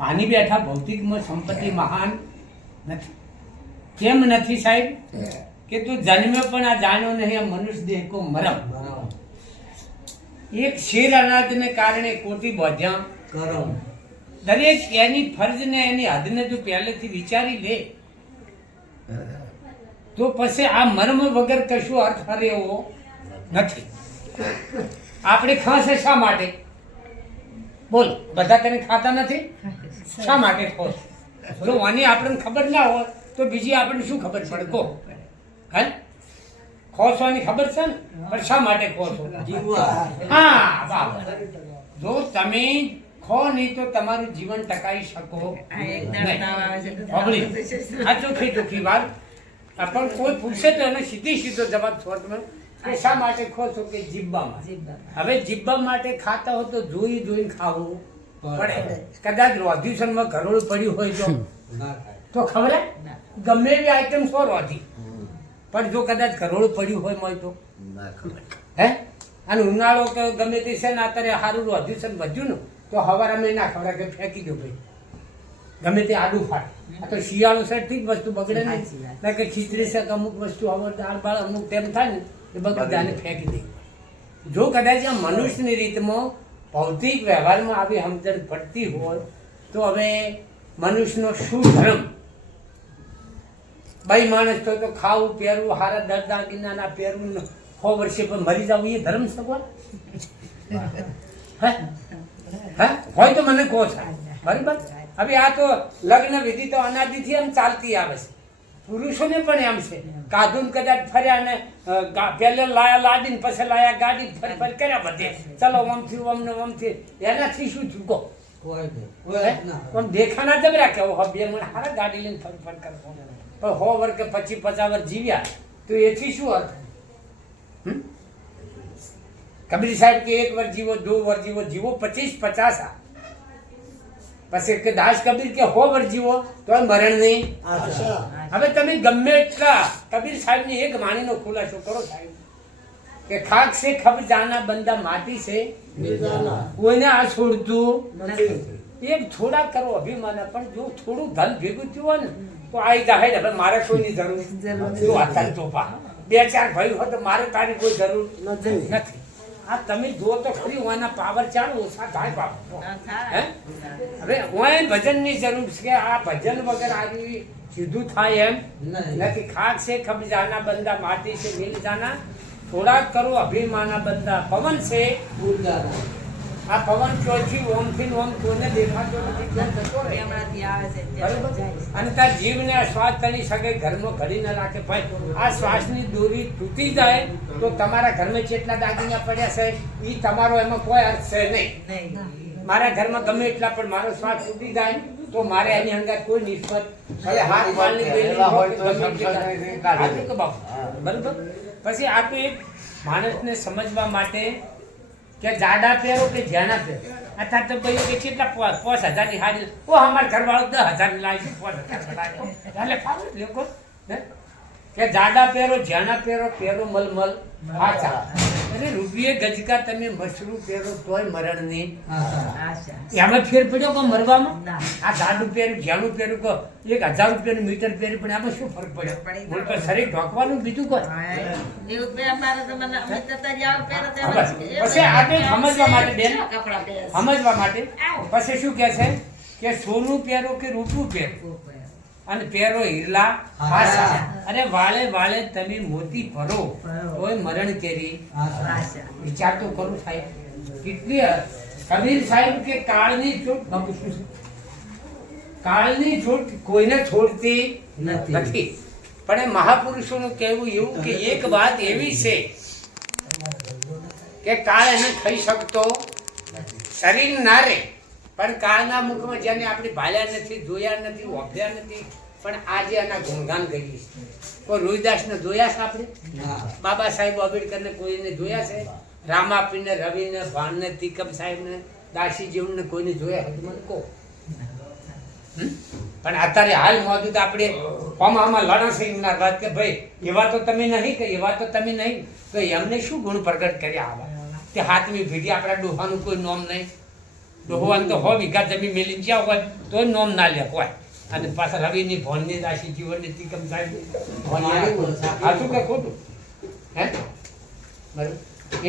માની બેઠા ભૌતિકમાં સંપત્તિ મહાન નથી. કેમ નથી સાહેબ? કે તું જન્મ્યો પણ આ જાણ્યો નહીં આ મનુષ્ય દેહ કો મરમ. એક શેર અનાજને કારણે કોટી બોધ્યા કરમ. દરેક એની ફરજને એની હદને તું પહેલેથી વિચારી લે તો પછી આ મર્મ વગર કશું અર્થ એવો નથી. આપણે ખાશે શા માટે? બોલ, બધા તને ખાતા નથી શા માટે ખો? જો આની આપણને ખબર ના હોય તો બીજી આપણને શું ખબર પડે? કહો. હે, ખોસવાની ખબર છે ને, પણ શા માટે ખો છો? હા, વાહ. જો તમે ખો નહીં તો તમારું જીવન ટકાવી શકો નહીં. આ ચોખ્ખી ચોખ્ખી વાત. પણ કોઈ પૂછે તો એને સીધો જવાબ છો તમે કે શા માટે ખો છો? કે જીબ્બામાં. હવે જીબ્બા માટે ખાતા હો તો જોઈને ખાવું પડે. કદાચ રોધ્યુસનમાં ઘરોળું પડ્યું હોય તો ખબર ગમે એવી આઈટમ છો રોધી, પણ જો કદાચ ઘરોળું પડ્યું હોય તો હે, અને ઉનાળો કે ગમે તે છે ને અત્યારે સારું રોધ્યુસન વધ્યું ને તો હવાર અમે ના ખબર કે ફેંકી દો ભાઈ, ગમે તે આડું ફાટે. આ તો શિયાળો છે ઠીક, વસ્તુ બગડે નહીં. કે ખીચડી છે કે અમુક વસ્તુ હવે દાળ બાળ અમુક તેમ થાય ને એ બગડે આને ફેંકી દે. જો કદાચ આ મનુષ્યની રીતમાં ભૌતિક વ્યવહારમાં આવી સમજણ પડતી હોય તો હવે મનુષ્યનો શું ધર્મ? ભાઈ માણસ તો ખાવું પહેરવું હારા દરદાગીના ના પહેરવું 100 વર્ષે પણ મરી જવું એ ધર્મ સગવડ હોય તો મને કહો છે. બરાબર. હવે આ તો લગ્ન વિધિ તો અનાદિથી એમ ચાલતી આવે છે. પુરુષોને પણ એમ છે. કાધુન કદાચ ફર્યા ને પહેલે લાયા લાડીને પછી લાયા ગાડી ફરી કર્યા બધે. ચલો ઓમથી એનાથી શું ચૂકો? દેખાના જબરા કે બે મને હારા ગાડી લઈને ફરી કરતો પણ 100 વર્ષ કે 50 વર્ષ જીવ્યા તો એથી શું અર્થ? કબીર સાહેબ કે 1 વર્ષ જીવો 2 વર્ષ જીવો 25-50 પછી કે દાસ કબીર કે 100 વર્ષ જીવો તો મરણ નહીં. હવે તમે ગમે એટલા કબીર સાહેબ ની એક વાણીનો ખુલાસો કરો સાહેબ કે ખાક સે ખબ જાના બંદા માટી સે કોઈને આ છોડતું નથી. એક થોડા કરો અભિમાન, પણ જો થોડું ધન ભેગું થયું હોય ને તો આઈ જાય. હવે મારે કોઈની જરૂર બે ચાર ભાઈ હોય તો મારે તારી કોઈ જરૂર નથી. આ તમે જો તો ખરી ઓના પાવર ચાલો ઓછા થાય બાપ. હવે ઓય ભજનની જરૂર છે. આ ભજન વગર આવી સીધું થાય એમ નથી. ખાક છે ખબ જાના બંદા માટી છે મિલ જાના, થોડાક કરો અભિમાના બંદા પવન છે ઉડદાના. આ પવન ચોથી ઓમથી ઓમ કોઈને દેખાતો નથી, ક્યાં જતો રહે એમણાથી આવે છે. બરાબર. અને તાર જીવને આ શ્વાસ તણી શકે ઘરમાં ઘડી ન રાખે. ભાઈ આ શ્વાસની દોરી તૂટી જાય તો તમારા ઘરમાં જેટલા દાગીના પડ્યા છે એ તમારો એમાં કોઈ અર્થ છે નહીં. મારા ઘરમાં ગમે એટલા પણ મારો શ્વાસ તૂટી જાય તો મારે એની અંદર કોઈ નિસ્બત હાથ વાળની બરાબર. પછી આ તો એક માણસને સમજવા માટે કે જાડા પહેરો કે જ્યાના પહેરો. અત્યારે તો ભાઈ કે કેટલા 5,000 ની હાડી ઓ અમારા ઘરવાળો 10,000 ની લાવી 5,000 એટલે ફાવે લોકો કે જાડા પહેરો જ્યાના પહેરો મલમલ પાછા. અરે રૂપિયે ગજકા તમે મશરૂ પહેરો તોય મરણ નહીં. એમાં ફેર પડ્યો કે મરવામાં? આ જાડું પહેર્યું જ્યાનું પહેર્યું કે 1,000 રૂપિયાનું મીટર પહેર્યું પણ આમાં શું ફરક પડ્યો? શરીર ઢોકવાનું બીજું કોઈ. પછી આ તો સમજવા માટે બેન, સમજવા માટે પછી શું કહે છે કે સોનું પહેરો કે રૂપું પહેરો અને પહેરો હીરલા આશા. અરે વાળે તમે મોતી ભરો તોય મરણ કેરી વિચાર તો કરું સાહેબ. કેટલી કબીર સાહેબ કે કાળની છૂટ કોઈને છોડતી નથી. પણ એ મહાપુરુષોનું કહેવું એવું કે એક વાત એવી છે કે કાળ એને ખાઈ શકતો શરીર ના રે, પણ કાળના મુખમાં જેને આપણે ભાલ્યા નથી, જોયા નથી, ઓભ્યા નથી, પણ આજે એના ગુણગાન કરીએ. કોઈ રોહિદાસને જોયા છે આપણે? બાબા સાહેબ આંબેડકરને કોઈને જોયા છે? રામાપીને, રવિને, ભાણને, તીકમ સાહેબને, દાસી જીવને કોઈને જોયા હોય તો મને કહો. પણ અત્યારે હાલ મોજૂદ આપણે આમાં લડા છે વાત કે ભાઈ એવા તો તમે નહીં કે એવા તો તમે નહીં તો એમને શું ગુણ પ્રગટ કર્યા આવા તે હાથની ભીડી આપણા ડોહાનું કોઈ નોમ નહીં. ડોહવાન તો 100 વીઘા જમીન મેલી જ્યાં હોય તો નોમ ના લે હોય અને પાછા રવિની ભોનની રાશિ જીવનની તિકમ સાહેબ સાચું કે ખોટું હે બરાબર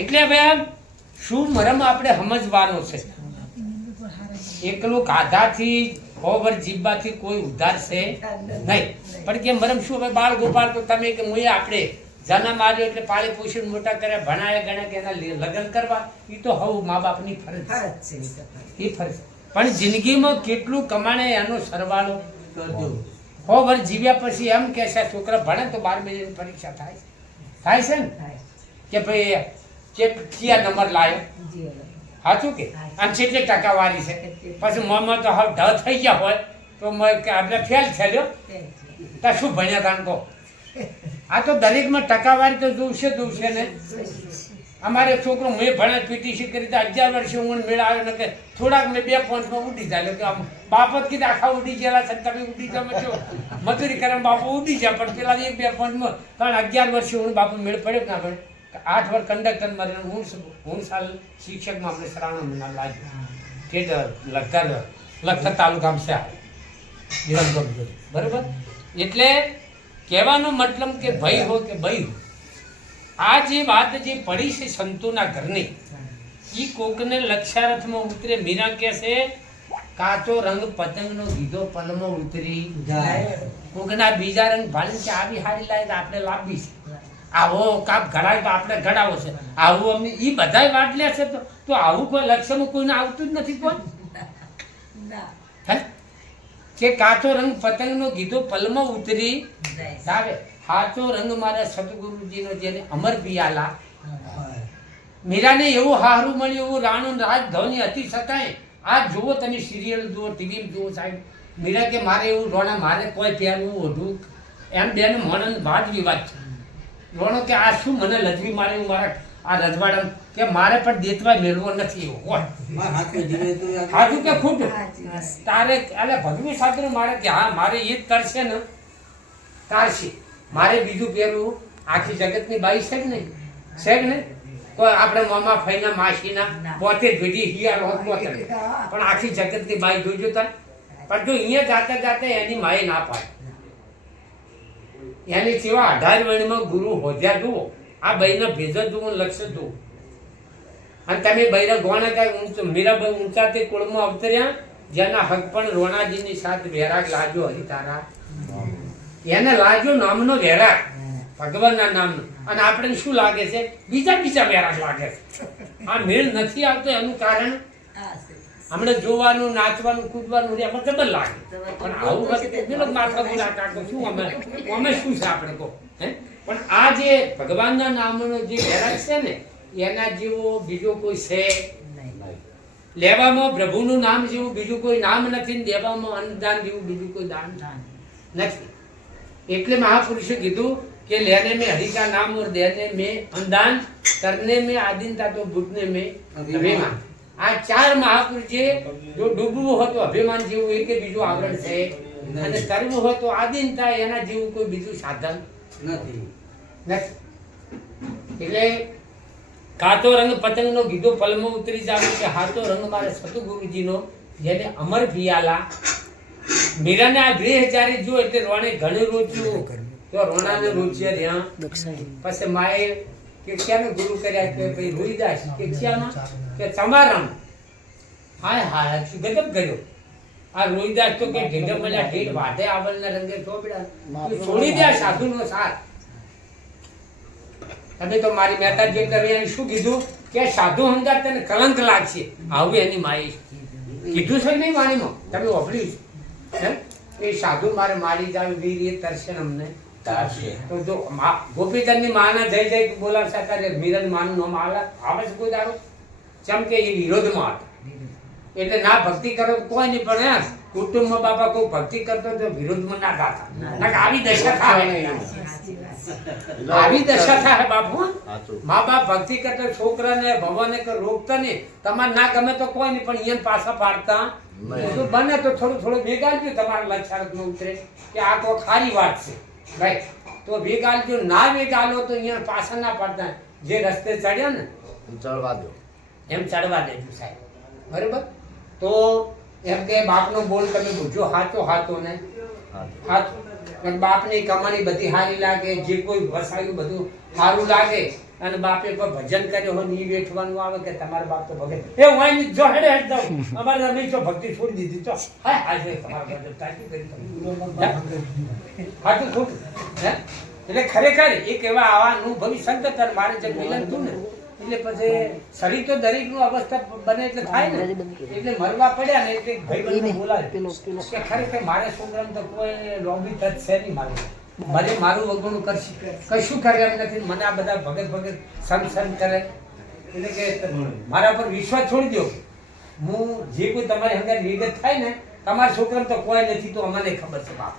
એટલે ભાઈ શું મરમ આપણે સમજવાનો છે એકલું કાધાથી ઓવર જીવવાથી કોઈ ઉદ્ધાર છે નહીં પણ કે મરમ શું હવે બાળ ગોપાળ તો તમે કે મુએ આપણે જન્મ આવ્યો એટલે પાળી પોષણ મોટા કર્યા ભણાયા ગણ્યા કે એના લગ્ન કરવા એ તો હવ મા બાપની ફરજ છે એ ફરજ પણ જિંદગીમાં કેટલું કમાણે એનો સરવાળો કરજો 100 વર્ષ જીવ્યા પછી એમ કે છે છોકરા ભણે તો 12 મહિનાની પરીક્ષા થાય છે ને કે ભાઈ કયા નંબર લાવ્યો સાચું કે આમ કેટલી ટકાવારી છે પછી મોમાં તો હવે ઢ થઈ ગયા હોય તો આપણે ફેલ થયેલો તો શું ભણ્યા તા કહો આ તો દરેકમાં ટકાવારી તો જોશે ને અમારે છોકરો મેં ભણે પીટીસી કરી તો 11 વર્ષે હું મેળા આવ્યો ને કે થોડાક મેં 2 પોઈન્ટમાં ઉડી જાય કે આમ બાપત કીધા આખા ઉડી ગયેલા છે તમે ઉડી જાવ છો મજૂરી કરે બાપુ ઉડી જાય પણ પેલા 1-2 પોઈન્ટમાં કારણ 11 વર્ષે હું બાપુ મેળ પડ્યો ના પડે 8 વર્ષ કંડક્ટર મારે હું સાલ શિક્ષકમાં આપણે શ્રાવણ મહિના લાગ્યું તે લખતર તાલુકામાં છે બરાબર એટલે કહેવાનો મતલબ કે ભાઈ હો કે ભાઈ હો આ જે વાત જે પડી છે સંતોના ઘરની એ કોકને લક્ષાર્થમાં ઉતરે મીરા કે છે કાચો રંગ પતંગનો ગીધો પલમાં ઉતરી જાય કોકના બીજા રંગ ભાળી કે આવી હારી લાગે આપણે લાવવી છે આવો કાપ ઘડાય તો આપણે ઘડાવો છે આવું અમને એ બધાય વાત લે છે તો આવું કોઈ લક્ષ્યમાં કોઈને આવતું જ નથી કોઈ કે કાચો રંગ પતંગનો ગીધો પલમાં ઉતરી આવે સાચો રંગ મારા સદગુરુજીનો જેને અમર પિયાલા મીરાને એવું હારું મળ્યું એવું રાણું રાજધવની હતી છતાંય આ જુઓ તમે સિરિયલ જુઓ ટીવી જુઓ સાહેબ મીરા કે મારે એવું રોણા મારે કોઈ પહેરવું ઓઢું એમ બેન મનન વાત વિવાદ છે રોણો કે આ શું મને લજવી મારે હું મારા આ રજવાડા કે મારે પણ દેતવા મેળવો નથી એવો સાચું કે ખોટું તારે એટલે ભગવી સાથે મારે કે હા મારે એ જ કરશે ને તારશે મારે બીજું પહેરવું આખી જગતની બાઈ છે કે નહીં છે કે નહીં કોઈ આપણે મામા ફઈના માસીના 72 પેઢી હિયાર હોત પણ આખી જગતની બાઈ જોઈજો તાર પણ જો અહીંયા જાતે જાતે એની માએ ના પાડે એની સેવા 18 વર્ણમાં ગુરુ હોદ્યા જુઓ આ બૈના ભેજો જુઓ લક્ષ્ય જુઓ અને તમે બૈરા ગોણા કાંઈ મીરાબાઈ ઊંચાથી કુળમાં અવતર્યા જેના હક પણ રોણાજીની સાથે વેરાગ લાજો હરી તારા એને લાગ્યો નામનો વેરાગ ભગવાનના નામનો અને આપણે શું લાગે છે બીજા વેરાગ લાગે છે આ મેળ નથી આવતો એનું કારણ હમણાં જોવાનું નાચવાનું કૂદવાનું એમાં જબર લાગે પણ આવું માથા ગુલા કાઢો શું અમે શું છે આપણે કહો હે પણ આ જે ભગવાનના નામનો જે વેરાગ છે ને એના જેવો બીજો કોઈ છે લેવામાં પ્રભુનું નામ જેવું બીજું કોઈ નામ નથી દેવામાં અન્નદાન જેવું બીજું કોઈ દાન નથી એટલે મહાપુરુષે કીધું કે લેने में हरि का नाम और देने में अनुदान करने में आदीनता तो बुद्धने में अभिमान આ ચાર મહાપુરુષે જો ડૂબવું હોય તો અભિમાન જેવું એક બીજું આવરણ છે અને કરવું હોય તો આદીનતા એના જેવું કોઈ બીજું સાધન નથી એટલે કાચો રંગ પતંગનો ગીધો પલમાં ઉતરી જાવે કે હાચો રંગ મારા સતગુરુજીનો જેને અમર પિયાલા મીરાને આ 2000 જો એટલે રોણે ઘણું રોચ્યું તો રોણાને રોચ્યા ત્યાં પછી માએ કે ક્યાંનો ગુરુ કર્યા કે ભાઈ રોહિદાસ કે ક્યાંમાં કે સમારમ હાય શું ગજબ કર્યો આ રોહિદાસ તો કે ઢેઢમલા ઢેઢ વાઢે આવલના રંગે ચોપડા છોડી દે સાધુનો સાથ તમે તો મારી મહેતાજી કરીને શું કીધું કે સાધુ હંગાત તને કલંક લાગશે આવું એની માએ કીધું છે નહીં વાણીમાં તમે વાપર્યું એ સાધુ મારે મારી જાવ વીર એ તરશે અમને તો જો ગોપીચંદની માના જઈ જઈ બોલાવશા કરે મીરન માનું નામ આવે છે કોઈ દારો ચમ કે એ વિરોધમાં હતા એટલે ના ભક્તિ કરો કોઈ નહીં પણ કુટુંબમાં બાપા કોઈ ભક્તિ કરતો તો વિરોધમાં ના ગાતા આવી દશા થાય આવી દશા થાય બાપુ મા બાપ ભક્તિ કરતો છોકરાને ભગવાને રોકતા નહીં તમારે ના ગમે તો કોઈ નહીં પણ અહીંયા પાછા પાડતા બને તો થોડું ભેગાલજો તમારા લક્ષાર્થમાં ઉતરે કે આ તો ખારી વાત છે રાઈટ તો ભેગાલજો ના ભેગાલો તો અહીંયા પાછા ના પાડતા જે રસ્તે ચડ્યા ને ચડવા દો એમ ચડવા દેજો સાહેબ બરાબર તો એમ કે બાપનો બોલ તમે પૂછો હાચો હાચો ને હાચો. પણ બાપની કમાણી બધી સારી લાગે, જે કોઈ વસાયું બધું સારું લાગે, અને બાપે કોઈ ભજન કર્યો હોય ની વેઠવાનું આવે કે તમારા બાપ તો ભગત એ વાય જો હેડે હેડ જાવ અમારે અમે તો ભક્તિ છોડી દીધી તો હા આજે તમારા બાપ તાકી કરી હાચું ખોટું હે. એટલે ખરેખર એક એવા આવા અનુભવી સંત તર મારે જે મિલન થયું ને એટલે પછી શરીર તો દરેક નું અવસ્થા બને એટલે થાય ને, એટલે મરવા પડ્યા ને એટલે ભાઈ બોલાય કે ખરેખર મારે છોકરાને તો કોઈ લોબી ટચ છે નહીં મારું, મને મારું વગણું કરશે કશું કરે એમ નથી. મને આ બધા ભગત સંત કરે એટલે કે મારા પર વિશ્વાસ છોડી દો. હું જે કોઈ તમારી અંદર વિગત થાય ને તમારા છોકરાને તો કોઈ નથી તો અમને ખબર છે બાપ,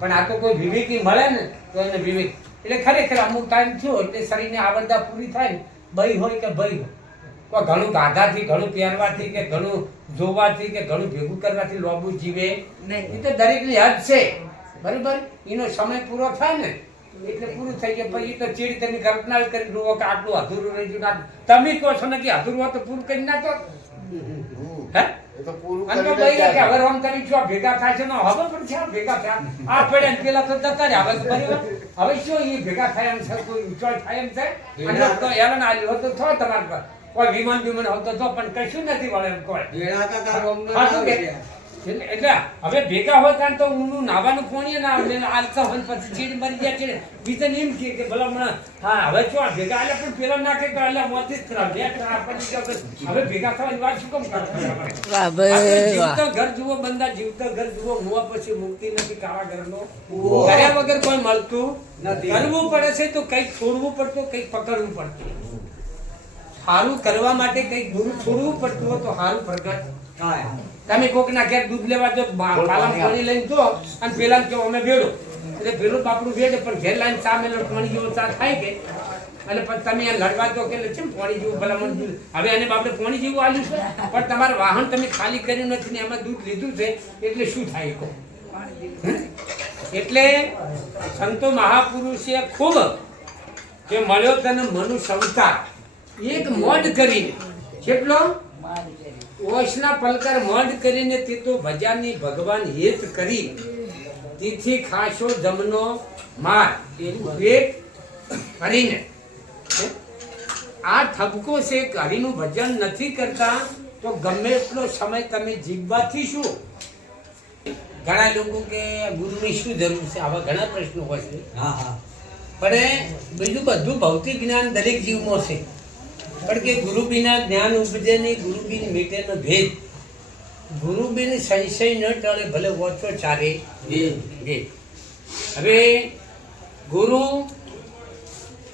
પણ આ તો કોઈ વિવેકી મળે ને તો એને વિવેક એટલે ખરેખર અમુક ટાઈમ થયો એટલે શરીરની આવડતા પૂરી થાય ને ભય હોય કે ભય હોય, કોઈ ઘણું ગાધાથી ઘણું પહેરવાથી કે ઘણું જોવાથી કે ઘણું ભેગું કરવાથી લોબુ જીવે એ તો દરેકની હદ છે બરાબર. એનો સમય પૂરો થાય ને એટલે પૂરું થઈ ગયું. પછી તો ચીડ તમે કલ્પના કરી જુઓ કે આટલું અધૂરું રહી ગયું. તમે કહો છો ને કે અધૂરું હોય તો પૂરું કરી નાખો હે. હવે રોમ કરી છો ભેગા થાય છે ને હવે પણ છે ભેગા થયા આ પડે ને પેલા તો જતા રહ્યા. હવે બરાબર હવે શું એ ભેગા થાય એમ છે, કોઈ ઊંચો થાય એમ છે. અને તો એલન આલ્યું હોય તો થો તમારે પર કોઈ વિમાન હોય તો થો, પણ કશું નથી વળે એમ કોઈ. એટલે હવે ભેગા હોય ત્યાં તો ઊનું નાવાનું કોણીએ ના આવે આલકા હોય પછી ચીડ મરી જાય છે બીજે એમ કે ભલા મને હા હવે શું ભેગા એટલે પણ પેલા નાખે તો એટલે મોતી જ ખરાબ હવે ભેગા થવાની વાત શું કામ કરો. જીવતો ઘર જુઓ બંદા, જીવતો ઘર જુઓ મુવા પછી મુક્તિ નથી કાવા ઘરનો. કર્યા વગર કોઈ મળતું નથી. કરવું પડે છે તો કંઈક છોડવું પડતું, કંઈક પકડવું પડતું. સારું કરવા માટે કંઈક ગુરુ છોડવું પડતું હોય તો સારું પ્રગટ થાય. તમે કોક ના ઘેર દૂધ લેવા જો પાલમ પાણી લઈને જો અને પેલા જો અમે ભેડો એટલે ભેડું બાપડું ભેડે પણ ઘેર લાઈન ચા મેલો પાણી જેવો ચા થાય કે એટલે પછી તમે લડવા દો કે છે પાણી જેવું ભલામણ હવે એને બાપડે પાણી જેવું આવ્યું છે પણ તમારું વાહન તમે ખાલી કર્યું નથી ને એમાં દૂધ લીધું છે એટલે શું થાય કહો. એટલે સંતો મહાપુરુષે ખૂબ જે મળ્યો તને મનુષ્ય અવતાર એક મોડ કરીને કેટલો ઓશના પલકર મોડ કરીને તે તો ભજાની ભગવાન હેત કરી તેથી ખાશો જમનો માર પેટ કરીને. આ ઠપકો છે હરિનું ભજન નથી કરતા તો ગમે એટલો સમય તમે જીવવાથી શું. ઘણા લોકો કે ગુરુની શું જરૂર છે આવા ઘણા પ્રશ્નો હોય છે. પણ બીજું બધું ભૌતિક જ્ઞાન દરેક જીવમાં છે, પણ કે ગુરુ બિના જ્ઞાન ઉપજે નહીં, ગુરુ બિન મીટે ન ભેદ, ગુરુ બિન સંશય ન ટળે ભલે ઓછો ચારે ભેદ. હવે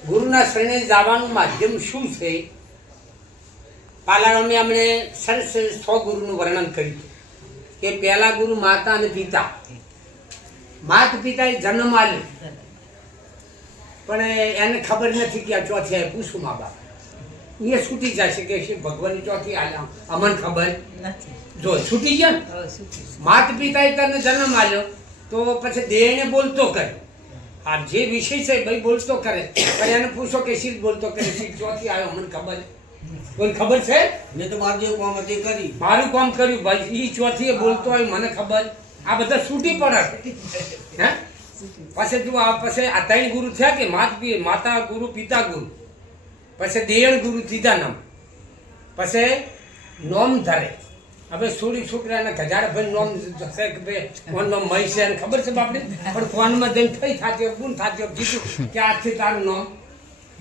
ગુરુના શરણે જવાનું માધ્યમ શું છે. પાલારામે અમને સરસ 100 ગુરુનું વર્ણન કર્યું કે પહેલા ગુરુ માતા અને પિતા. માતા પિતાએ જન્મ આપ્યો પણ એને ખબર નથી કે આ ચોથી પૂછું મા બાપ એ છૂટી જશે કે ભગવાનની ચોથી આલ્યા અમને ખબર જો છૂટી ગયા. માતા પિતાએ તને જન્મ આલ્યો તો પછી દેહને બોલતો કરે. આ જે વિષય છે ભાઈ બોલતો કરે પણ એને પૂછો કે શીત બોલતો કરે શીત ચોથી આવ્યો મને ખબર કોઈ ખબર છે મેં તો મારું જે કામ હતી કરી મારું કામ કર્યું ભાઈ એ ચોથી બોલતો હોય મને ખબર. આ બધા છૂટી પડે હે. પછી તું આ પછી આ 3 ગુરુ થયા કે માતા ગુરુ પિતા ગુરુ પછી દેણ ગુરુ ત્રીજા નામ પછી નોમ ધરે. હવે છોકરાને ગજાડ ભાઈ નોમ જશે કે ભાઈ નોમ મય છે અને ખબર છે બાપને પણ ફોનમાં જઈને થઈ થાક્યો ગુણ થાક્યો કીધું કે આજથી તારું નામ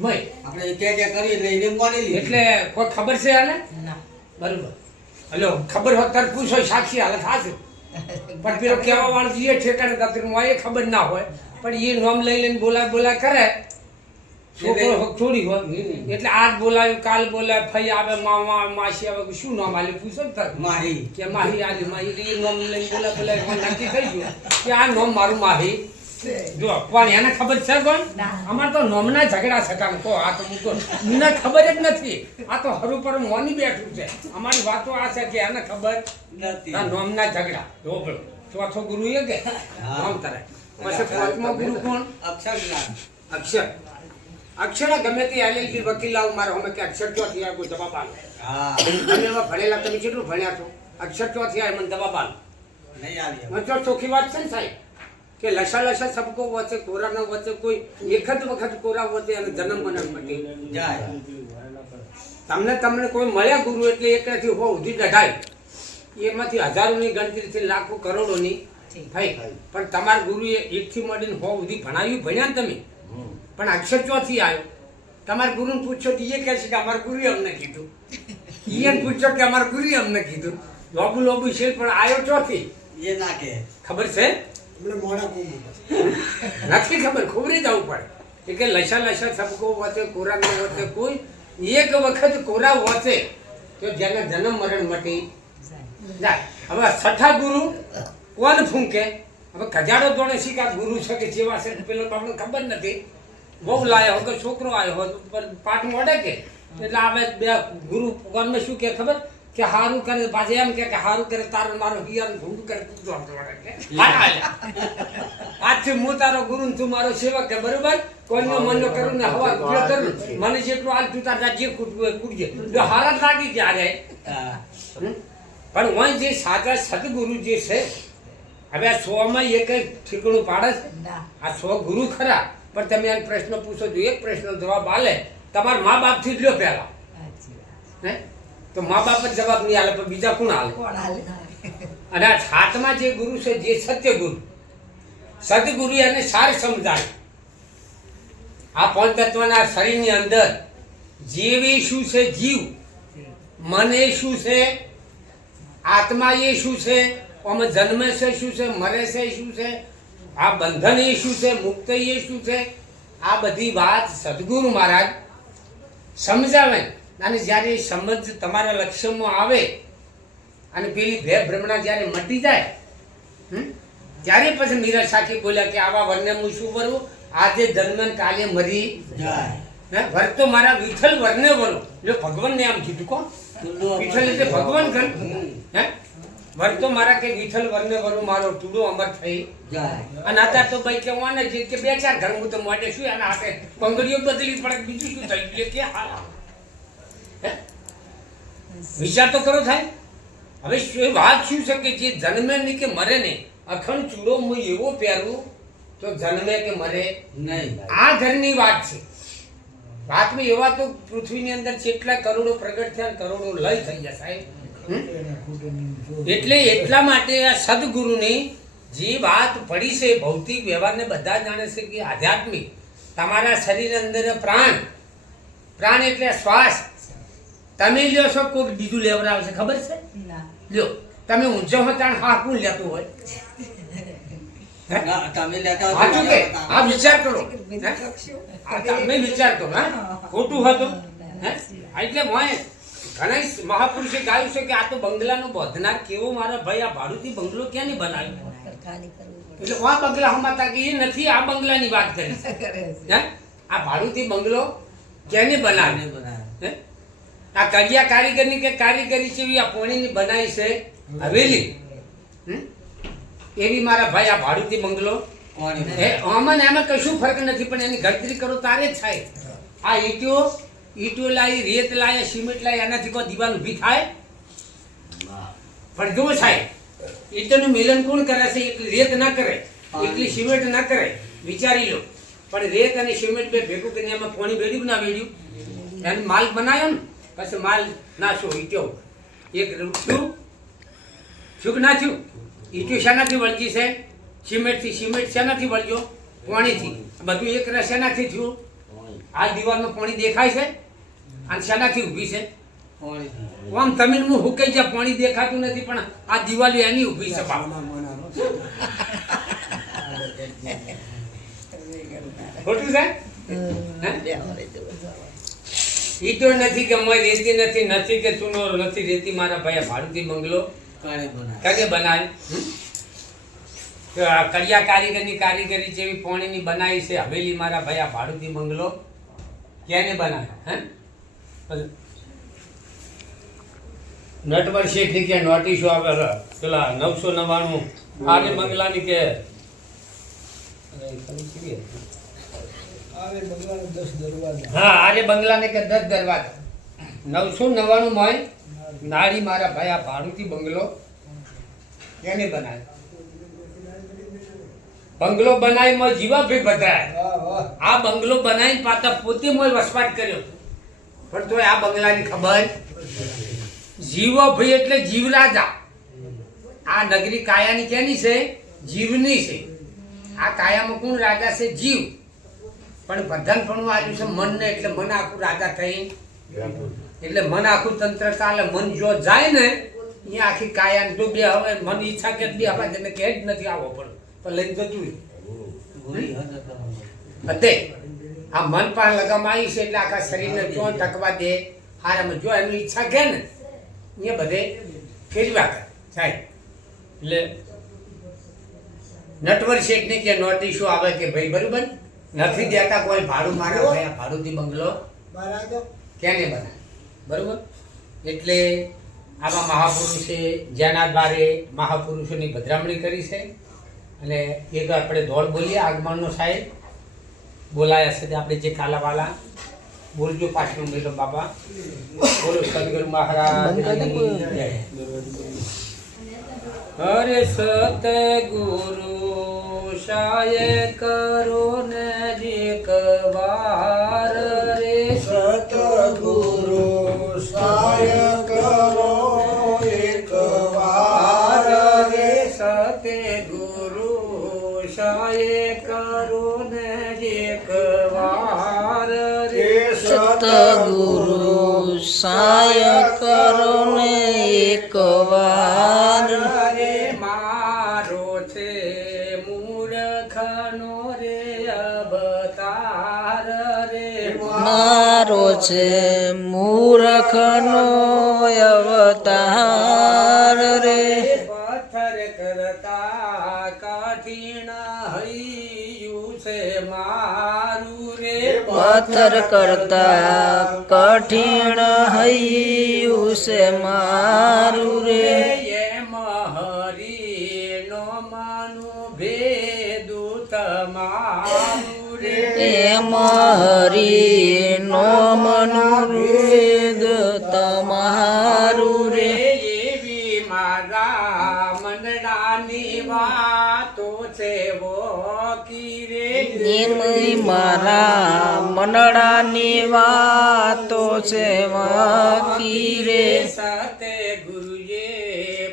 મય આપણે ક્યાં કરી લઈને માની એટલે કોઈ ખબર છે આને બરોબર. હલો ખબર હોત તાર પૂછો સાક્ષી હાલત હાજર પણ પેલો કહેવા વાળો જે ઠેકાણે દાતરમાં એ ખબર ના હોય પણ એ નોમ લઈ લઈને બોલાય કરે છોકરો થોડી હોય એટલે આજ બોલાવ્યું કાલ બોલાય ફઈ આવે મામા માસી આવે શું નામ આલે પૂછો ને માહી કે માહી આલી માહી એ નામ લઈને બોલાય નક્કી થઈ ગયું કે આ નામ મારું માહી. જો પણ એને ખબર છે કોણ અમારે તો નોમના ઝઘડા છતાં કહો આ તો મૂકો મને ખબર જ નથી. આ તો હરુ પર મોની બેઠું છે. અમારી વાતો આ છે કે એને ખબર નથી. આ નોમના ઝઘડા જો ચોથો ગુરુ એ કે નામ તારે પછી પાંચમો ગુરુ કોણ અક્ષર ગમે તે એલએલબી વકીલ લાવ મારે અમે કે અક્ષર ચોથી આ કોઈ જવાબ આવે હા તમે એવા ભણેલા, તમે કેટલું ભણ્યા છો? અક્ષર ચોથી આવે મને દવા બાલ નહીં આવી મને તો ચોખ્ખી વાત છે ને સાહેબ કે લસા લસા સબકો વચ્ચે કોરા ન વચ્ચે કોઈ એક જ વખત કોરા વચ્ચે અને જન્મ મરણ મટી જાય. તમને કોઈ મળ્યા ગુરુ એટલે એકથી હો સુધી દઢાય, એમાંથી હજારોની ગણતરીથી લાખો કરોડોની થઈ. પણ તમારા ગુરુએ એકથી મળીને હો સુધી ભણાવ્યું, ભણ્યા ને તમે, પણ અક્ષર ચોથી આવ્યો. તમારા ગુરુને પૂછો તો એ કહે છે કે અમારા ગુરુએ અમને કીધું, એને પૂછો કે અમારા ગુરુએ અમને કીધું. લોબુ લોબુ છે પણ આવ્યો ચોથી. એ ના કે ખબર છે? નથી ખબર, ખબરે જવું પડે કે લસા લસા સબકો વચ્ચે કોરા ન વચ્ચે કોઈ એક વખત કોરા વચ્ચે તો જેને જન્મ મરણ મટી જાય. હવે છઠ્ઠા ગુરુ કોણ ફૂંકે? હવે ખજાડો તોડે શીખા ગુરુ છે કે જેવા છે પેલો તો આપણને ખબર નથી. બહુ લાયો હોય છોકરો આવ્યો હોય પાઠ મોડે કે એટલે આપણે બે ગુરુ કોણને શું કે ખબર કે હારું કરે, પાછું એમ કે હારું કરે તારો મારો હિયાર ભૂંડું કરે આજથી હું તારો ગુરુ તું મારો સેવક કે બરોબર. કોઈનો મનનો કરું ને હવા ઉપયોગ કરું, મને જેટલું હાલ તું તાર જે ખૂટવું હોય ખૂટજે, જો હારા લાગી ત્યારે. પણ હું જે સાચા સદગુરુ જે છે, હવે આ 100 માં એક ઠીકણું પાડે છે. આ 100 ગુરુ ખરા, પણ તમે આ પ્રશ્ન પૂછો તો એક પ્રશ્નનો જવાબ આલે તમારા મા બાપ થી જ લ્યો પહેલા. હે તો મા બાપ જ જવાબ નહીં આલે પણ બીજા કોણ આલે? અને આ સાતમા જે ગુરુ છે, જે સત્ય ગુરુ, સદગુરુ એને સાર સમજાય. આ પાંચ તત્વના શરીરની અંદર જીવ એ શું છે, જીવ મન એ શું છે, આત્મા એ શું છે, આમાં જન્મે છે શું છે, મરે છે શું છે, આ બંધન એ શું છે, મુક્ત એ શું છે, આ બધી વાત સદગુરુ મહારાજ સમજાવે. અને જ્યારે એ સમજ તમારા લક્ષ્યમાં આવે અને પેલી ભે ભ્રમણા જ્યારે મટી જાય, ત્યારે પછી મીરા સાખી બોલ્યા કે આવા વર્ણને હું શું કરું, આજે જન્મ કાલે મરી જાય. વર તો મારા વિઠ્ઠલ વર્ણને વરો, જો ભગવાનને આમ કીધું કોણ? વિઠ્ઠલ એટલે ભગવાન ગણ. હે વર તો મારા કે વિઠ્ઠલ વર્ણને વરો, મારો ટુડો અમર થઈ જાય. અને અત્યારે તો ભાઈ કેવાને છે કે 2-4 ઘર હું તો માટે શું એના હાથે બંગડીઓ બદલી પડે, બીજું શું થઈ ગયું કે હા. વિચાર તો કરો થાય. હવે એ વાત શું છે કે જે જન્મે નહીં કે મરે નહીં, અખંડ ચૂડો હું એવો પહેરું તો જન્મે કે મરે નહીં. આ ઘરની વાત છે. વાતમાં એવા તો પૃથ્વીની અંદર કેટલા કરોડો પ્રગટ થયા, કરોડો લય થઈ ગયા સાહેબ. એટલે એટલા માટે આ સદગુરુની જે વાત પડી છે, ભૌતિક વ્યવહારને બધા જાણે છે કે આધ્યાત્મિક તમારા શરીરની અંદર પ્રાણ, પ્રાણ એટલે શ્વાસ. તમે લ્યો છો કોઈ બીજું લેવડાવે છે ખબર છે? લ્યો તમે ઊંચો હો તાણ હા કોણ લેતું હોય? તમે લેતા આ વિચાર કરો, તમે વિચાર કરો. હા ખોટું હતું. એટલે મોય ઘણા મહાપુરુષે ગાયું છે કે આ તો બંગલાનો બોધનાર કેવો મારા ભાઈ, આ ભાડુથી બંગલો ક્યાં નહીં બનાવ્યો? એટલે આ બંગલા હમાતા કે એ નથી, આ બંગલાની વાત કરી છે. આ ભાડુથી બંગલો ક્યાંને બનાવ્યો? આ કડિયા કારીગરની કે કારીગરી છે આ પોણીની બનાવી છે હવેલી, એવી મારા ભાઈ આ ભાડુથી બંગલો. આમાં એમાં કશું ફરક નથી, પણ એની ગણતરી કરો તારે જ થાય. આ ઈટો લાવી, રેત લાવી, સિમેન્ટ લાવી, એનાથી કોઈ દિવાલ ઊભી થાય? પણ જો સાહેબ ઈટોનું મિલન કોણ કરે છે? એટલી રેત ના કરે, એટલી સિમેન્ટ ના કરે. વિચારી લો. પણ રેત અને સિમેન્ટ બે ભેગું કરીને એમાં પાણી બેડ્યું ના બેડ્યું, એને માલ બનાવ્યો ને પછી માલ નાશો ઈટો એક થયું શું ના થયું? ઈટો શેનાથી વળગી છે? સિમેન્ટથી. સિમેન્ટ શેનાથી વળગ્યો? પાણીથી. બધું એક રસ શેનાથી થયું? આ દિવાલમાં પાણી દેખાય છે અને શેનાથી ઊભી છે? આમ તમે હું હુકાઈ જાય, પાણી દેખાતું નથી, પણ આ દિવાલ એની ઊભી છે. ખોટું છે? ઈટો નથી કે મોય રેતી નથી, નથી કે ચૂનો નથી રેતી, મારા ભાઈ ભાડુથી બંગલો કને બનાવી. કડિયા કારીગરની કારીગરી જેવી પોણીની બનાવી છે હવેલી, મારા ભાઈ આ ભાડુથી બંગલો ક્યાંને બનાવે? હે નટવર શેઠ ની કે નોટિસો આવે પેલા 999 આરે બંગલાની કે હા આરે બંગલાને કે 10 દરવાજા. 999 માં નાળી મારા ભાઈ આ ભાડુતી બંગલો એને બનાવ્યો. બંગલો બનાવીમાં જીવાભાઈ બધાય આ બંગલો બનાવીને પાછા પોતે મોય વસવાટ કર્યો. પણ તોય આ બંગલાની ખબર જીવાભાઈ એટલે જીવરાજા. આ નગરી કાયાની કેની છે? જીવની છે. આ કાયામાં કોણ રાજા છે? જીવ. પણ બધાનપણું આવ્યું છે મનને, એટલે મન આખું રાજા થઈ, એટલે મન આખું તંત્ર ચાલે. મન જો જાય ને અહીંયા આખી કાયા જો બે હવે મન ઈચ્છા કે બે હવે તેને કે જ નથી આવો પણ લઈને જતું બધે આ મન પાસે લગામાં આવી છે એટલે આખા શરીરને જો ટકવા દે હારામાં જો એની ઈચ્છા કે ને અહીંયા બધે ફેરવા કરે સાહેબ. એટલે નટવર શેઠને કે નોટિસો આવે કે ભાઈ બરોબર નથી દેતા કોઈ ભાડું મારા ભાઈ આ ભાડુથી બંગલો કેને બનાવે બરોબર. એટલે આવા મહાપુરુષે જેના દ્વારે મહાપુરુષોની ભદ્રામણી કરી છે. અને એક આપણે દોડ બોલીએ આગમનનો સાહેબ બોલાયા છે તે આપણે જે કાલાવાલા બોલજો પાછળ મેલો બાબા બોલો સદગુરુ મહારાજ હરે સતગુરુ સાય કરો ને એક વાર રે સતગુરુ સાય કરો એક વાર રે સતગુરુ સાય કરો ને એક વાર રે સતગુરુ સાય કરો ને એક વાર રે મારો છે મૂર્ખનો રે અવતાર રે મારો છે મૂર્ખનો અવતાર રે પથ્થર કરતા કઠિન હૈયું છે મારું રે પથ્થર કરતા કઠિન હૈયું છે મારું રે એમ હરિનો માનું ભેદુ તમારું રે એમ હરિનો મનુવેદ તમારું રે એવી મારા મનડાની વાતો છે વોકી રે નિમય મારા મનડાની વાતો છે વાકી રે સતે ગુરુએ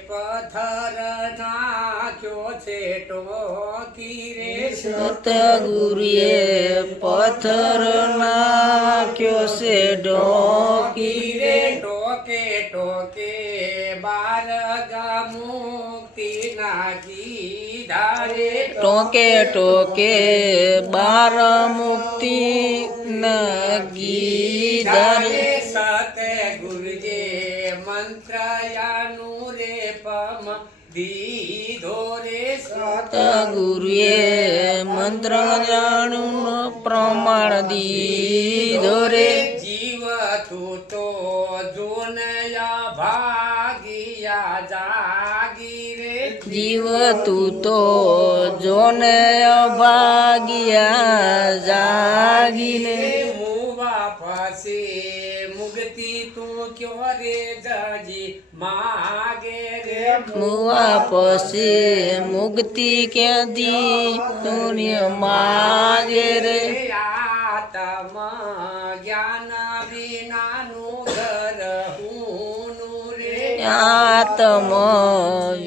પથ્થર નાખ્યો છે ટોકી રે સતગુરુએ પથ્થર નાખ્યો છે ઢોકી રે ટોકે ટોકે બાર મુક્તિ નાખી ધારે ટોકે ટોકે બાર મુક્તિ ગીધારે સતે ગુરુજે મંત્રયાનું રે પમ દીધો રે સતગુરુએ મંત્ર જાણું પ્રમાણ દીધો રે જીવ તું તો જોનયા ભાગિયા જાગી રે જીવ તું તો જોને અભાગ્યા જાગીને મુવા પાસે મુક્તિ તું ક્યો રે જાજી માગે રે મુઆ પછી મુક્તિ ક્યાંથી પુણ્ય માગે રે આતમ જ્ઞાન વિનાનું ઘર હુંનું રે આત્મ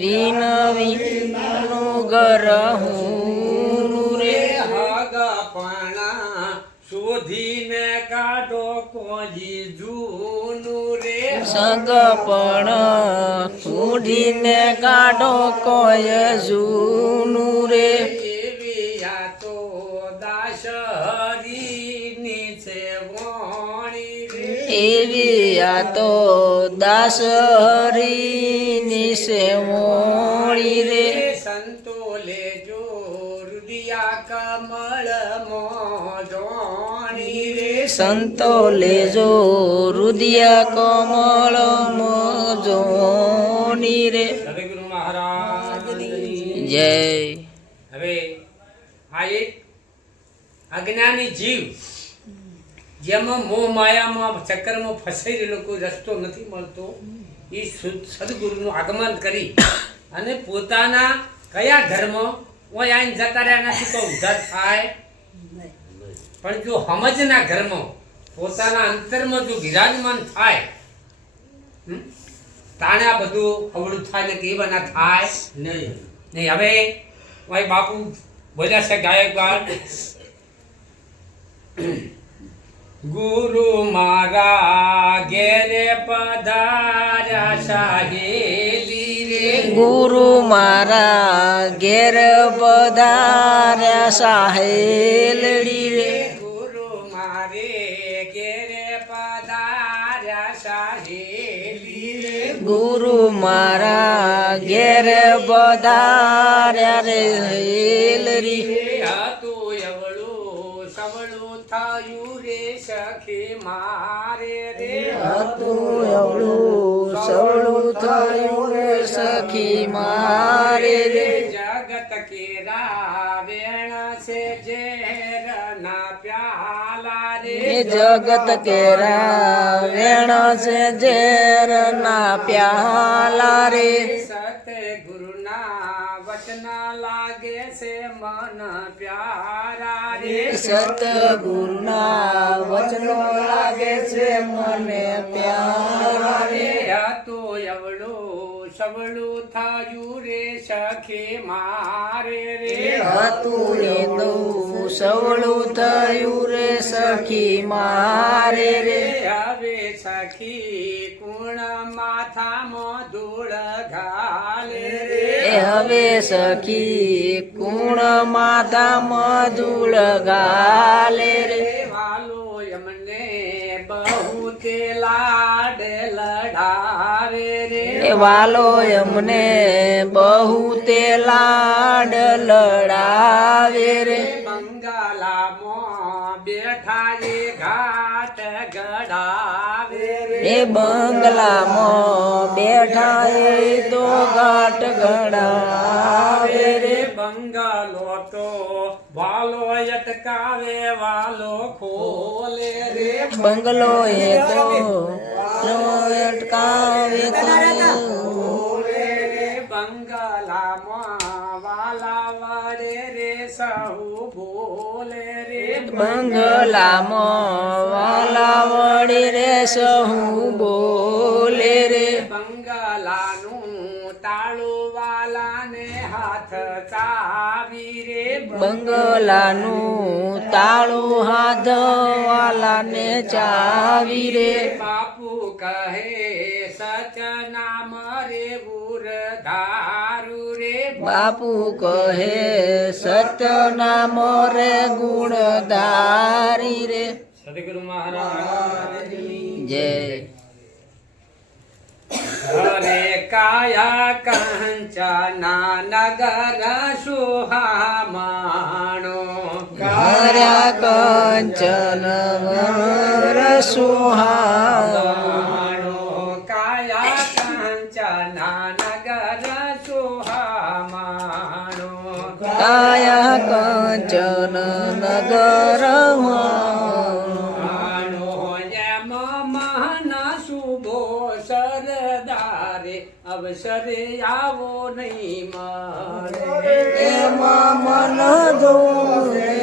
વિનવીનું ગરહું રે હગપણા શોધીને કાઢો કોઈ જૂનું રે સગપણ સુધીને કાઢો કોઈ જૂનું રે એવી આ તો દાસ હરીની છે વાણી રે એવી આ તો દાસ હરીની સેવોણી રે સંતો લેજો રુદિયા કમળ મોજોણી રે સંતો લેજો રુદિયા કમળ મોજોની રે સદગુરુ મહારાજ જય હવે આ એક અજ્ઞાની જીવ જેમાં મોહ માયામાં ચક્કરમાં ફસાઈ રહેલો કોઈ રસ્તો નથી મળતો, એ સદગુરુનું આગમન કરી અને પોતાના કયા ધર્મ ઓય આઈને જતા રહ્યા નથી તો ઉદ્ધાર થાય. પણ જો સમજના ઘરમાં પોતાના અંતરમાં જો વિરાજમાન થાય તાણે આ બધું અવળું થાય ને કેવા ના થાય નહીં. નહીં. હવે ભાઈ બાપુ બોલ્યા છે ગાયકવાડ, ગુરુ મારા ઘેરે પધાર્યા સાહેલી રે, ગુરુ મારા ઘેર પધાર્યા સાહેલડી રે, ગુરુ મારે ઘેરે પધાર્યા સાહેલી રે, ગુરુ મારા ઘેર પધાર્યા રે હેલરી, હતું એવળું સવળું થયું રે સખી મારે રે, હતું એવળું સવળું થયું રે સખી મારે રે, જગત કેરા વેણ છે ઝેર ના પ્યાલા રે, જગત કેરા વેણ છે ઝેર ના પ્યાલા રે, સતગુરુના વચન લાગે છે મન પ્યારા રે, સતગુરુના વચનો લાગે છે મને પ્યારા રે, હતું એવળું સવળું થયું રે સખી મારે રે, હતું એ તો સવળું થયું રે સખી મારે રે, હવે સખી કુણ માથામાં ધૂળ ઘાલે રે, હવે સખી કુણ માથામાં ધૂળ ગાલે રે, વાલો એમને બહુ તે લાડ લડાવે રે, વાલો એમને બહુ તે લાડ લડાવે રે, બંગાલામાં બેઠા રે ઘાટ ગડાવે રે, એ બંગલામાં બેઠા એ તો ઘાટ ગડાવે રે, બંગાલો તો વાલો અટકાવે વાલો ખોલે રે, બંગલો એ તો અટકાવે તો ખોલે રે, બંગાલામાં વાલા વડે રે સહુ બોલે રે, બંગલામાં વાલા વળી રે સહુ બોલે રે, બંગાલાનું તાળું વાલાને હાથ ચાવી રે, બંગલાનું તાળું હાથ વાલાને ચાવી રે, બાપુ કહે સચ નામ રે બુર ધારુ રે, બાપુ કહે સત્ય નામ રે ગુણ ધારી રે, સદગુરુ મહારાજ જય. હરે કાયા કંચના નગર સુહામણો, કર્યા કંચન વર સુહામણો, કાયા કંચના નગર સુહામણો, કાયા કંચન નગર એમ મહન શુભો સરદારે અવસરે આવો નહીં મારે, એમાં મન જોરે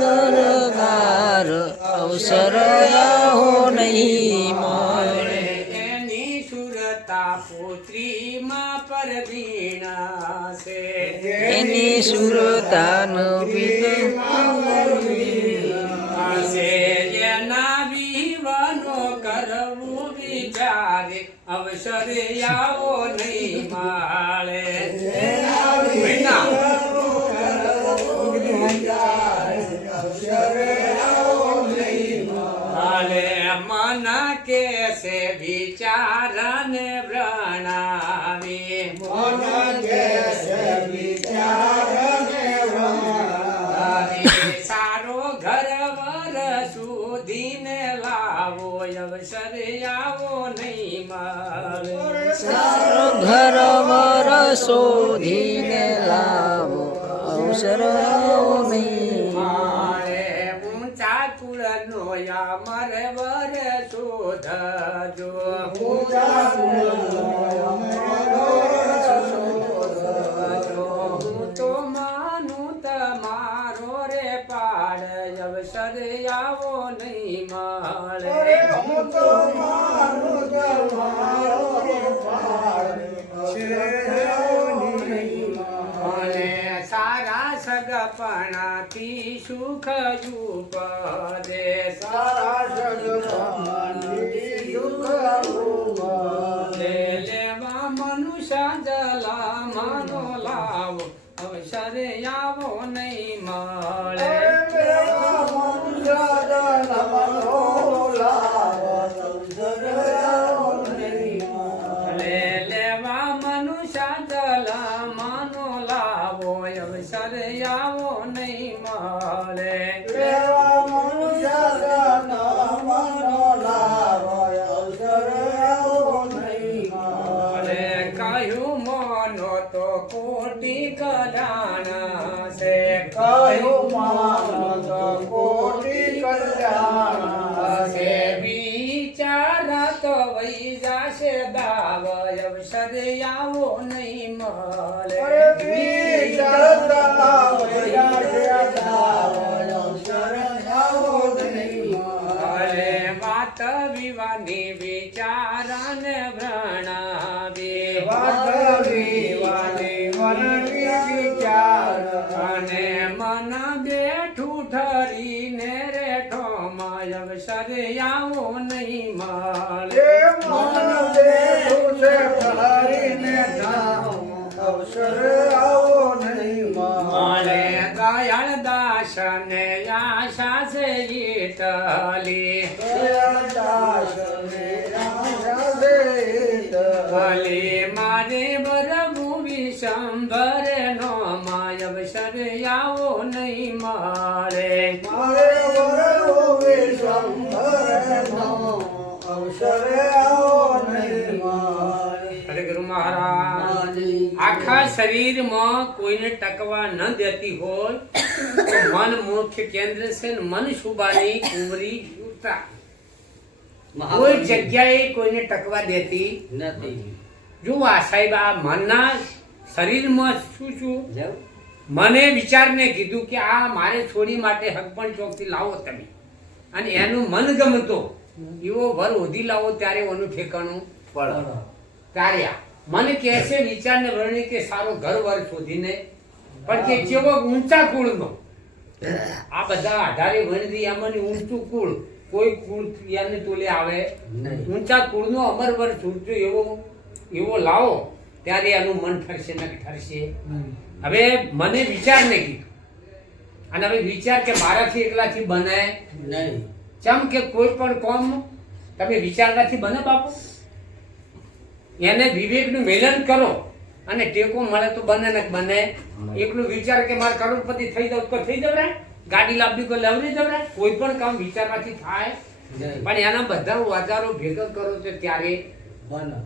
દરગાર અવસર આવો નહીં મળે, એની સુરતા પુત્રીમાં પરવીણા છે, એની સુરતાન એના વિવાનો કરવું વિચારે અવસરે આવો નહીં માળે, મન કે છે વિચારને પ્રણાવી, સારો ઘર વર સુધીને લાવો અવસરે આવો નહીં મારે, સારો ઘર વર શોધીને લાવો અવસર આવો નહીં મારે ઊંચા કુળનો યામર સુશોધજો હું તો માનું તમારો રે પાડ અવસર આવો નહીં મળે અને સારા સગપણાથી સુખ ઉપદે લેવા મનુષ્ય જલા મનો લાવો અવસર આવો નહીં મળે લેવા મનુષ્ય જલા મનો લાવો અવસર આવો નહીં મળે કહ્યું મનો તો કોટી કલ્યાણ છે છે વિચાર તો વહી જાશે દાવ અવસર આવો નહીં મળે અરે વાત વિવાની વિચારને ભ્રણાવે અને મન બેઠું ઠરીને રે ઠોમાં અવસર આવો નહીં મળે મળે દયાળ દાસને આશા છે ઈટલી ભલે મારે બરવું વિશંભર નો માય અવસર આવો નહીં મળે હરે ગુરુ મહારાજ આખા શરીરમાં કોઈને ટકવા ન દેતી હોય તો મન મુખ્ય કેન્દ્ર છે ને મન શુભાની કુંવરી યુક્તા કોઈ જગ્યાએ કોઈને ટકવા દેતી નથી જો આ સાહેબ આ મનના શરીરમાં શું શું મને વિચારને કીધું કે આ મારે છોડી માટે હકપણ ચોકથી લાવો તમે અને એનું મન ગમતો એવો વર ઓધી લાવો ત્યારે ઓનું ઠેકાણું પડે ત્યારે મને કહેશે વિચારને વર્ણી કે સારો ઘર વર શોધીને પણ કે કેવો ઊંચા કુળનો આ બધા 18 વણદી આમાંની ઊંચું કુળ કોઈ કુળ યાને તોલે આવે ઊંચા કુળનો અમર વર છૂટજો એવો લાવો ત્યારે એનું મન ઠરશે ને ઠરશે હવે મને વિચારને કીધું અને હવે વિચાર કે મારાથી એકલાથી બને નહીં ચમ કે કોઈ પણ કોમ તમે વિચારવાથી બને બાપુ એને વિવેકનું મિલન કરો અને ટેકો મળે તો બને ને બને એકલું વિચાર કે મારે કરોડપતિ થઈ જાવ તો થઈ જવરાય ગાડી લાવવી કોઈ લવરી જવરાય કોઈ પણ કામ વિચારવાથી થાય પણ એના બધા આધારો ભેગા કરો તો ત્યારે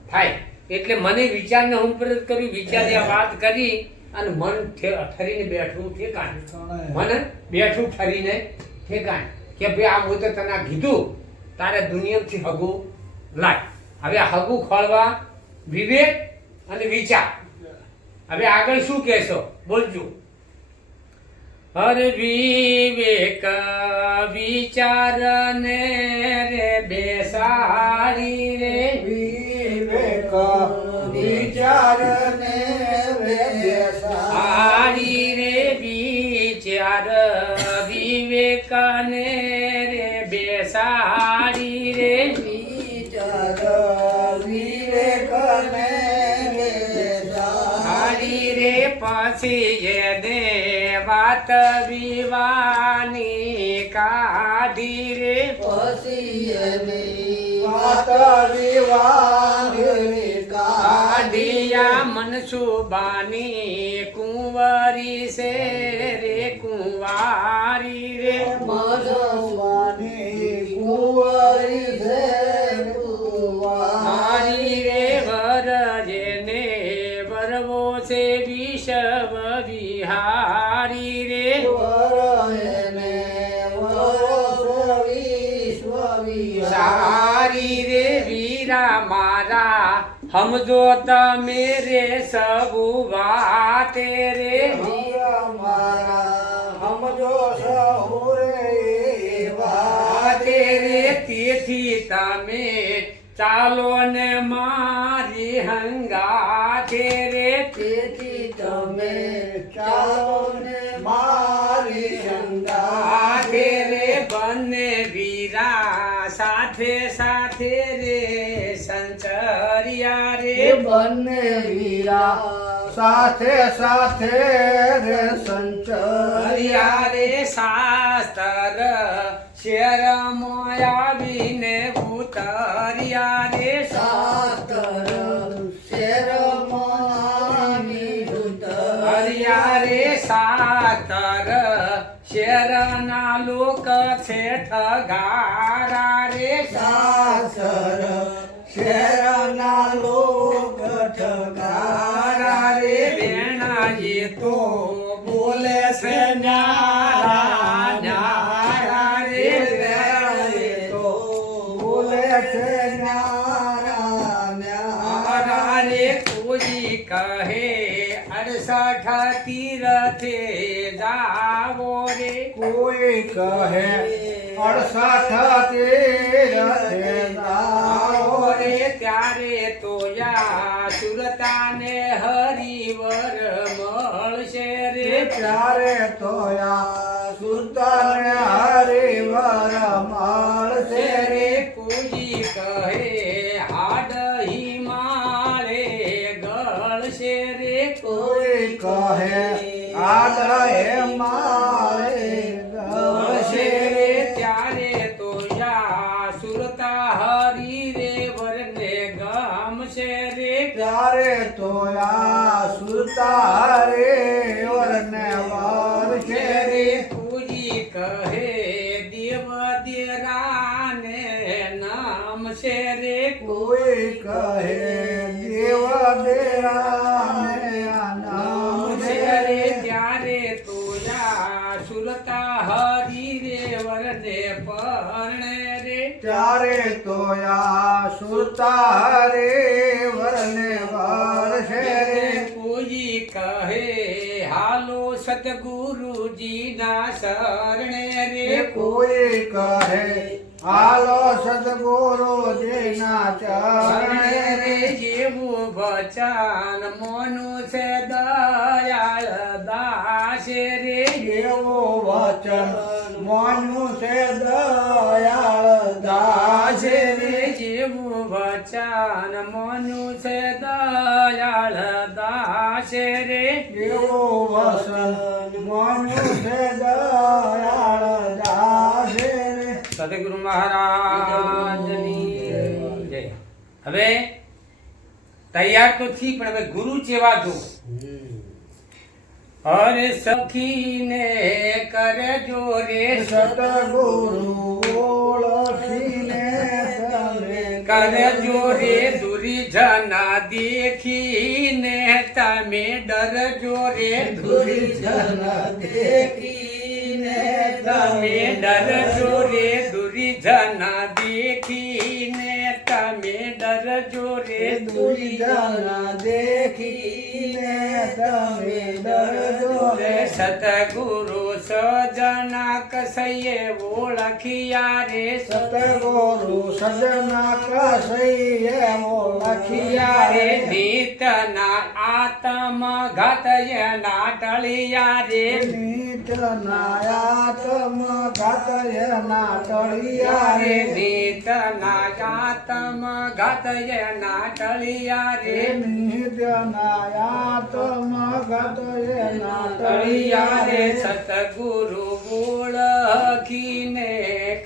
થાય એટલે મને વિચારને હું પ્રત કર્યું વિચારે આ વાત કરી અને મન ઠરીને બેઠું ઠેકાણ મન બેઠું ઠરીને ઠેકાણ કે ભાઈ આ હું તો તને કીધું તારે દુનિયાથી હગું લાય હવે આ હગું ખોળવા વિવેક અને વિચાર હવે આગળ શું કહેશો બોલજો હરે વિવેક વિચાર ને રે બેસાડી રે વિવેક વિચાર ને રે બેસાડી રે વિચાર વિવેક ને રે બેસાડી રે વિચાર વિવેક ને હારી રે પછી જે દે વાત વિવાની કાઢી રે પછી વાત વિવાની કાઢિયા મનસુબાની કુંવરી સે રે કુંવારી રે મનસુબાની કુંવરી છે હારી રે વર જેને વરવો છે વિષવ વિહારી રે સારી મારા સમજો તમે રે સબુ વાતે રે મારા સમજો સહુરે વાતે રે તેથી તમે ચાલો ને મારી હંગાતે રે તેથી તમે ચાલો ને મારી આતે રે બંને વીરા સાથે સાથે રે સંચરિયા રે બંને વીરા સાથે સાથે રે સંચરિયા રે શાસ્ત્ર શેર મોયાવીને ઉતર્યા રે શાસ્ત્ર શેરમાની હરિયા રે શાસ્ત્ર શેરના લોક છે ઠગારા રે શાસ્ત્ર શેરના લોક ઠગારા રે વેણાજી તો બોલે છે ન્યારા ન્યારા રે વેણાજી તો બોલે છે ન્યારા ન્યારા રે કોઈ કહે 68 તીરથે જાવો રે કોઈ કહે 68 તીરથે જાઓ રે ત્યારે તો યા સુરતાને હરિવર મળશે રે ત્યારે તો યા સુરતાને હરિવર મળશે રે કોઈ કહે હાડ હિમાળે ગળશે રે કોઈ કહે આદરે મારે ગળશે રે ત્યારે તો યા સુરતા હરી રે વરને ગમશે રે ત્યારે તો યા સુરતા રે વરને વર્ષે રે પૂજી કહે દેવ દેરાને નામ છે રે કોઈ કહે દેવ દેરાને નામ છે છે રે ત્યારે તો યા સુરતા હરી રે વરને પરણે રે ત્યારે તો યા સુરતા રે વરને વર્ષે રે પૂજી કહે હાલો સતગુરુજી ના શરણે રે કોઈ કહે હાલો સદગુરુજીના ચરણે રે જેવું વચન મોનું છે દયાળ દાસ રે એવો વચન મોનું છે દયાળ દાસ દાસ રે જેવું વચન મોનું છે દયાળ દાસ રે એવો વચન મોનું છે દયાળ દાસ સદગુરુ મહારાજની જય. હવે તૈયાર તો થી પણ હવે ગુરુ ચેવા જો અરે સખીને કરજો રે સતગુરુ ઓળખીને તમે કરજો રે દુર્જના દેખીને તમે ડરજો રે દુર્જન દેખીને તમે ડરજો રે દુર્જના દેખીને તમે ડરજો રે દુર્જન દેખીને તમે ડરજો રે સતગુરુ સજના કસૈયે ઓળખિયા રે સતગુરુ સજના કસૈયે ઓળખિયા રે નીતના આત્મ ઘાતયના ટળિયા રે નીતનાયાતમ ઘાતયના ટળિયા રે રે નીતના આત્મ ઘાતયના ટળિયા રે નીતનાયાતમ ઘાતયના ટળિયા રે ટળિયા સતગુરુ ઓળખીને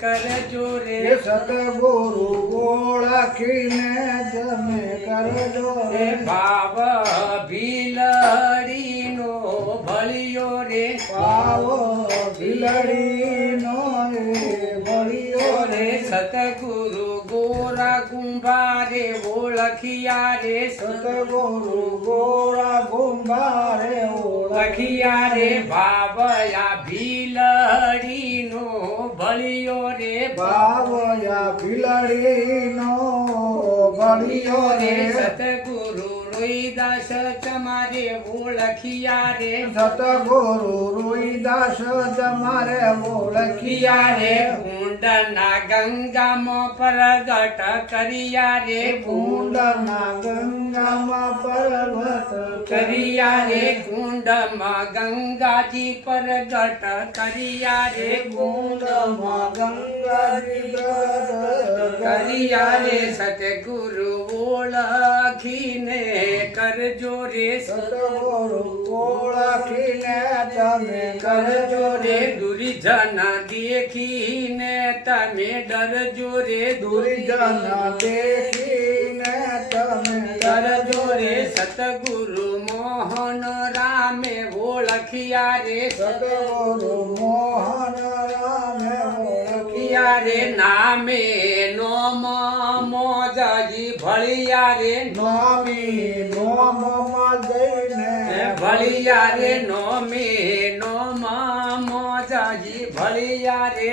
કરજો રે રે સતગુરુ ઓળખીને તમે કરજો રે રે ભાવ ભીલડીનો ભળિયો રે પાવો ભીલડીનો બળિયો રે સતગુરુ ગોરા ગુંભારે ઓળખિયા રે સતગુરુ ગોરા ગુંભારે ઓળખિયા રે ભાવયા ભીલડીનો ભળિયો રે બાવયા ભીલડીનો ભળિયો રે રે સતગુરુ રોહિદાસ તમારે ઓળખિયા રે સતગુરુ રોહિદાસ તમારે ઓળખિયા રે કુંડના ગંગામાં પ્રગટ કર્યા રે કુંડના ગંગામાં પર્વત કર્યા રે કુંડમાં ગંગાજી પ્રગટ કર્યા રે કુંડમાં ગંગાજી પ્રગટ કર્યા રે સતગુરુ ઓળખીને કરજો રે સતગુરુ ઓળખીને તમે કરજો રે દુર્જન દેખીને તમે ડરજો રે દુર્જન દેખીને તમે કરજો રે સતગુરુ મોહન રામે ઓળખ્યા રે સતગુરુ મોહન રામે ઓળખ્યા રે નામે નોમ મોજાજી ભળિયા રે નોમી નોમમાં જઈને ભળિયા રે નોમે નોમ મોજાજી ભળિયા રે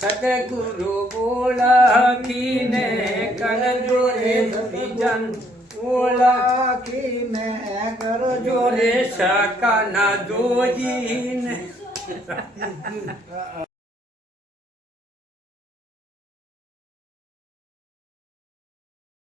સતગુરુ ઓળખીને કરજો રે બીજન ઓળખીને કરજો જો રે શકન જોજીને